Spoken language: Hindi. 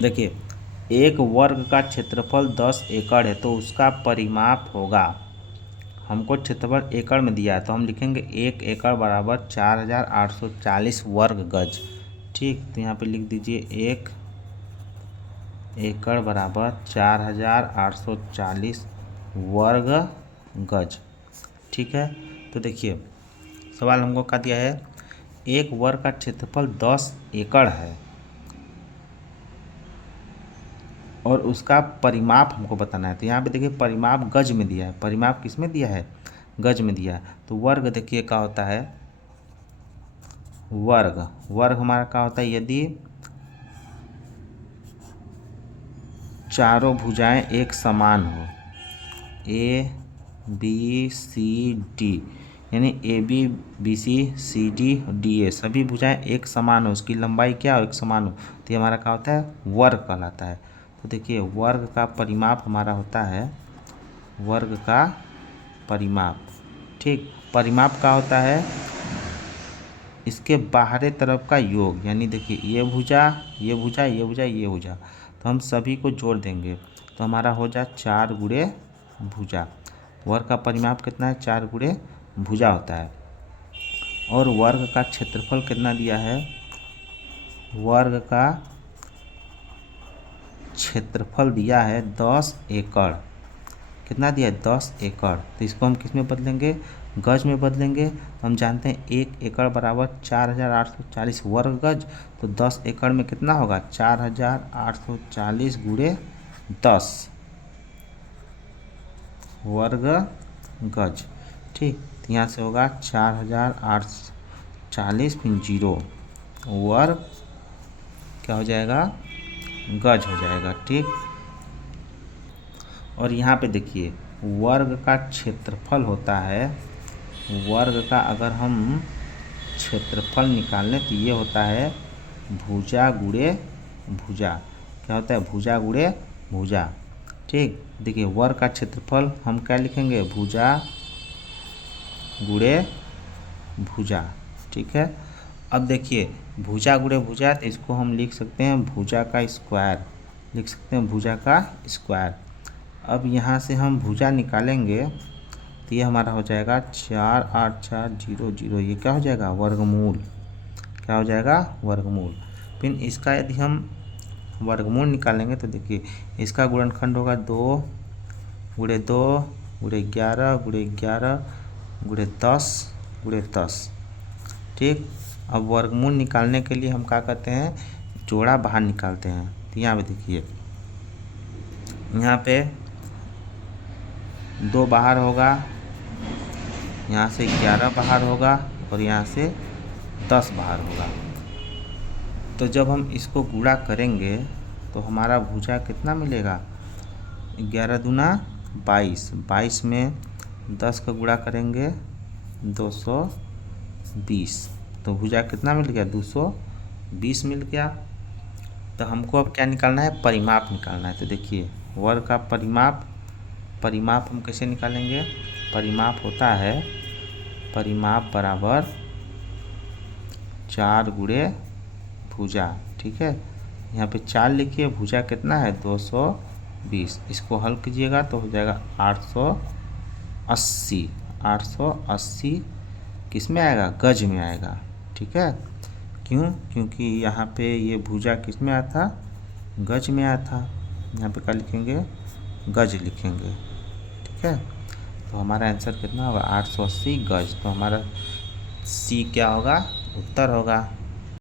देखिए, एक वर्ग का क्षेत्रफल 10 एकड़ है तो उसका परिमाप होगा, हमको क्षेत्रफल एकड़ में दिया है तो हम लिखेंगे 1 एकड़ बराबर 4840 वर्ग गज। ठीक, तो यहाँ पे लिख दीजिए 1 एकड़ बराबर 4840 वर्ग गज। ठीक है, तो देखिए सवाल हमको क्या दिया है, एक वर्ग का क्षेत्रफल 10 एकड़ है और उसका परिमाप हमको बताना है। तो यहाँ पे देखिए परिमाप गज में दिया है, परिमाप किस में दिया है, गज में दिया है। तो वर्ग देखिए क्या होता है, वर्ग वर्ग हमारा क्या होता है, यदि चारों भुजाएं एक समान हो, ए बी सी डी, यानी A B B C C D D A सभी भुजाएं एक समान हो, उसकी लंबाई क्या हो, एक समान हो, तो ये हमारा क्या होता है, वर्ग कहलाता है। तो देखिए वर्ग का परिमाप हमारा होता है, वर्ग का परिमाप। ठीक, परिमाप का होता है इसके बाहरी तरफ का योग, यानी देखिए ये भुजा ये भुजा ये भुजा ये भुजा, तो हम सभी को जोड़ देंगे तो हमारा हो जाए 4 गुणे भुजा। वर्ग का परिमाप कितना है, 4 गुणे भुजा होता है। और वर्ग का क्षेत्रफल कितना दिया है, वर्ग का क्षेत्रफल दिया है 10 एकड़। कितना दिया है, 10 एकड़। तो इसको हम किस में बदलेंगे, गज में बदलेंगे। हम जानते हैं 1 एकड़ बराबर 4840 वर्ग गज, तो 10 एकड़ में कितना होगा, 4840 गुणे 10 वर्ग गज। ठीक, तो यहाँ से होगा 4840 फिर 0 वर्ग क्या हो जाएगा, गज हो जाएगा। ठीक, और यहाँ पे देखिए वर्ग का क्षेत्रफल होता है, वर्ग का अगर हम क्षेत्रफल निकाल लें तो ये होता है भुजा गुणे भुजा। क्या होता है, भुजा गुणे भुजा। ठीक, देखिए वर्ग का क्षेत्रफल हम क्या लिखेंगे, भुजा गुणे भुजा। ठीक है, अब देखिए भुजा गुणे भुजा, तो इसको हम लिख सकते हैं भुजा का स्क्वायर, लिख सकते हैं भुजा का स्क्वायर। अब यहाँ से हम भुजा निकालेंगे तो ये हमारा हो जाएगा 48400, ये क्या हो जाएगा, वर्गमूल। क्या हो जाएगा, वर्गमूल। फिर इसका यदि हम वर्गमूल निकालेंगे तो देखिए इसका गुणनखंड होगा 2 गुणे 2 गुणे 11 गुणे 11 गुणे 10 गुणे 10। ठीक, अब वर्गमूल निकालने के लिए हम क्या करते हैं, जोड़ा बाहर निकालते हैं। तो यहाँ पे देखिए, यहाँ पे 2 बाहर होगा, यहाँ से 11 बाहर होगा और यहाँ से 10 बाहर होगा। तो जब हम इसको गुणा करेंगे तो हमारा भुजा कितना मिलेगा, 11 दूना 22, 22 में 10 का गुणा करेंगे 220, तो भुजा कितना मिल गया, 220 मिल गया। तो हमको अब क्या निकालना है, परिमाप निकालना है। तो देखिए वर्ग का परिमाप हम कैसे निकालेंगे, परिमाप होता है, परिमाप बराबर 4 गुणे भुजा। ठीक है, यहाँ पे 4 लिखिए, भुजा कितना है 220, इसको हल कीजिएगा तो हो जाएगा 880। 880 किस में आएगा, गज में आएगा। ठीक है, क्यों, क्योंकि यहाँ पे ये भुजा किस में आया था, गज में आया था। यहाँ पे क्या लिखेंगे, गज लिखेंगे। ठीक है, तो हमारा आंसर कितना होगा, 880 गज। तो हमारा सी क्या होगा, उत्तर होगा।